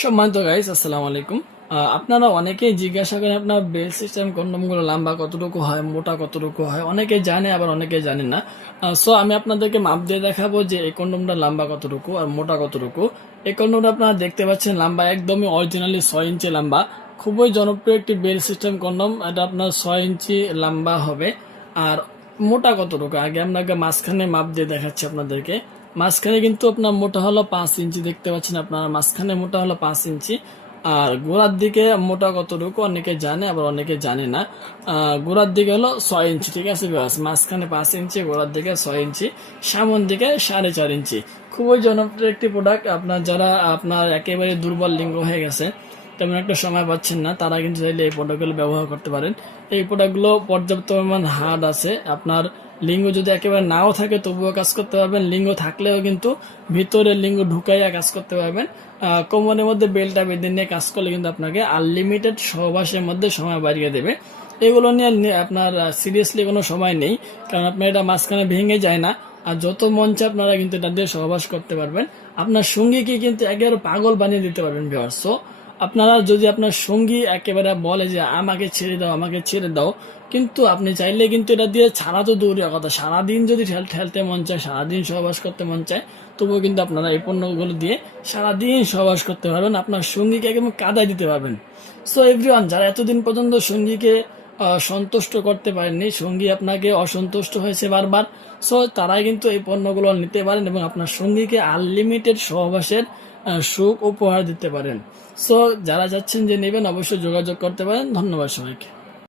সম্মানিত গাইস, আসসালামু আলাইকুম। আপনারা অনেকেই জিজ্ঞাসা করেন আপনার বেল সিস্টেম কন্ডোমগুলো লম্বা কতটুকু হয়, মোটা কতটুকু হয়। অনেকে জানে, আবার অনেকে জানে না। সো আমি আপনাদেরকে মাপ দিয়ে দেখাবো যে এই কন্ডোমটা লম্বা কতটুকু আর মোটা কতটুকু। এই কন্ডোমটা আপনারা দেখতে পাচ্ছেন লম্বা একদমই অরিজিনালি 6 ইঞ্চি লম্বা। খুবই জনপ্রিয় একটি বেল সিস্টেম কন্ডোম। এটা আপনার 6 ইঞ্চি লম্বা হবে। আর মোটা কতটুকু আগে আপনাকে মাঝখানে মাপ দিয়ে দেখাচ্ছি আপনাদেরকে। মাঝখানে কিন্তু আপনার মোটা হলো 5 ইঞ্চি, দেখতে পাচ্ছেন আপনার মাঝখানে মোটা হলো 5 ইঞ্চি। আর গোড়ার দিকে মোটা কতটুকু অনেকে জানে, আবার অনেকে জানে না। গোড়ার দিকে হলো 6 ইঞ্চি, ঠিক আছে বিয়াস। মাঝখানে 5 ইঞ্চি, গোড়ার দিকে 6 ইঞ্চি, সামন দিকে 4.5 ইঞ্চি। খুবই জনপ্রিয় একটি প্রোডাক্ট। আপনার যারা আপনার একেবারে দুর্বল লিঙ্গ হয়ে গেছে, তেমন একটা সময় পাচ্ছেন না, তারা কিন্তু চাইলে এই প্রোডাক্টগুলো ব্যবহার করতে পারেন। এই প্রোডাক্টগুলো পর্যাপ্ত পরিমাণ হার্ড আছে। আপনার লিঙ্গ যদি একেবারে নাও থাকে তবুও কাজ করতে পারবেন, লিঙ্গ থাকলেও কিন্তু ভিতরে লিঙ্গ ঢুকাইয়া কাজ করতে পারবেন। কোমরের মধ্যে বেলটা বেঁধে নিয়ে কাজ করলে কিন্তু আপনাকে আনলিমিটেড সহবাসের মধ্যে সময় বাড়িয়ে দেবে। এগুলো নিয়ে আপনার সিরিয়াসলি কোনো সময় নেই, কারণ আপনার এটা মাঝখানে ভেঙে যায় না। আর যত মন চায় আপনারা কিন্তু এটা দিয়ে সহবাস করতে পারবেন। আপনার সঙ্গীকে কিন্তু একেবারে পাগল বানিয়ে দিতে পারবেন ভিউয়ার্স। সো আপনারা যদি আপনার সঙ্গী একেবারে বলে যে আমাকে ছেড়ে দাও, আমাকে ছেড়ে দাও, কিন্তু আপনি চাইলে কিন্তু এটা দিয়ে ছাড়া তো দূরের কথা, সারাদিন যদি ঠেলতে মন চায়, সারাদিন সহবাস করতে মন চায়, তবুও কিন্তু আপনারা এই পণ্যগুলো দিয়ে সারাদিন সহবাস করতে পারবেন, আপনার সঙ্গীকে একদম কাদায় দিতে পারবেন। সো এভরিওয়ান, যারা এতদিন পর্যন্ত সঙ্গীকে সন্তুষ্ট করতে পারেননি, সঙ্গী আপনাকে অসন্তুষ্ট হয়েছে বারবার, সো তারাই কিন্তু এই পণ্যগুলো নিতে পারেন এবং আপনার সঙ্গীকে আনলিমিটেড সহবাসের সুখ উপহার দিতে পারেন। সো যারা যাচ্ছেন যে নেবেন, অবশ্যই যোগাযোগ করতে পারেন। ধন্যবাদ সবাইকে।